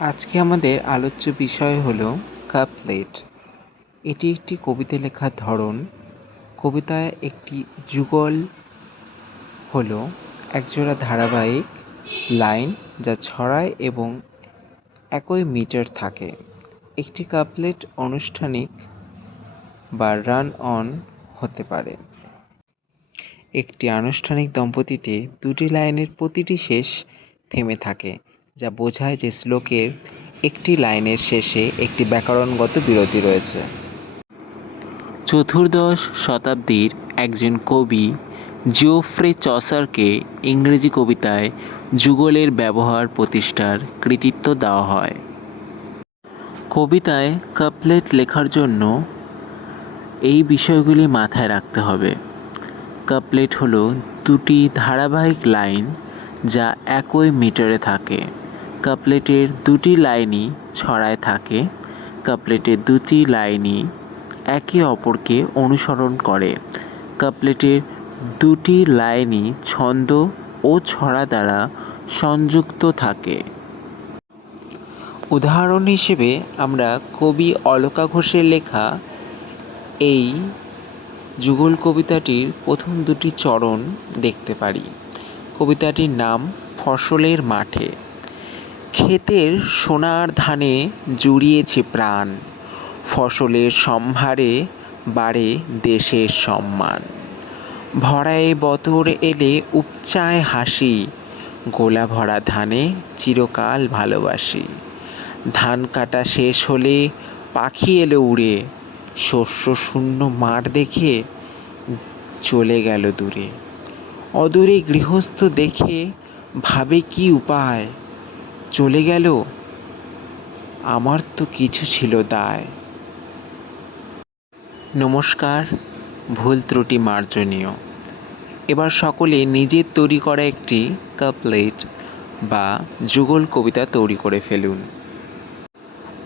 আজকে আমাদের আলোচ্য বিষয় হলো কাপলেট এটি একটি কবিতা লেখার ধরন। কবিতায় একটি যুগল হল একজোড়া ধারাবাহিক লাইন যা ছড়ায় এবং একই মিটার থাকে। একটি কাপলেট আনুষ্ঠানিক বা রান অন হতে পারে। একটি আনুষ্ঠানিক দম্পতিতে দুটি লাইনের প্রতিটি শেষ থেমে থাকে। যা বোঝায় যে শ্লোকের একটি লাইনের শেষে একটি ব্যাকরণগত বিরতি রয়েছে। চতুর্দশ শতাব্দীর একজন কবি, জিওফ্রে চসারকে ইংরেজি কবিতায় যুগলের ব্যবহার প্রতিষ্ঠার কৃতিত্ব দেওয়া হয়। কবিতায় কাপলেট লেখার জন্য এই বিষয়গুলি মাথায় রাখতে হবে। কাপলেট হলো দুটি ধারাবাহিক লাইন যা একই মিটারে থাকে। কাপলেটের দুটি লাইনই ছড়ায় থাকে। কাপলেটের দুটি লাইনই একে অপরকে অনুসরণ করে। কাপলেটের দুটি লাইনই ছন্দ ও ছড়া দ্বারা সংযুক্ত থাকে। উদাহরণ হিসেবে আমরা কবি অলকা ঘোষের লেখা এই যুগল কবিতাটির প্রথম দুটি চরণ দেখতে পারি। কবিতাটির নাম ফসলের মাঠে। ক্ষেতের সোনার ধানে জুড়িয়েছে প্রাণ। ফসলের সম্ভারে বাড়ে দেশের সম্মান। ভরায়ে বতর এলে উপচায় হাসি, গোলা ভরা ধানে চিরকাল ভালোবাসি। ধান কাটা শেষ হলে পাখি এলো উড়ে, শস্য শূন্য মাঠ দেখে চলে গেল দূরে। অদূরে গৃহস্থ দেখে ভাবে কি উপায়? চলে গেল। আমার তো কিছু ছিল দায়। নমস্কার, ভুল ত্রুটি মার্জনীয়। এবার সকলে নিজের তৈরি করা একটি কাপলেট বা যুগল কবিতা তৈরি করে ফেলুন।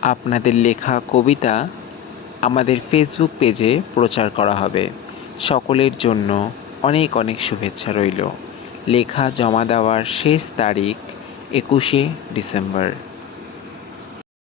আপনাদের লেখা কবিতা আমাদের ফেসবুক পেজে প্রচার করা হবে। সকলের জন্য অনেক অনেক শুভেচ্ছা রইল। লেখা জমা দেওয়ার শেষ তারিখ একুশে ডিসেম্বর।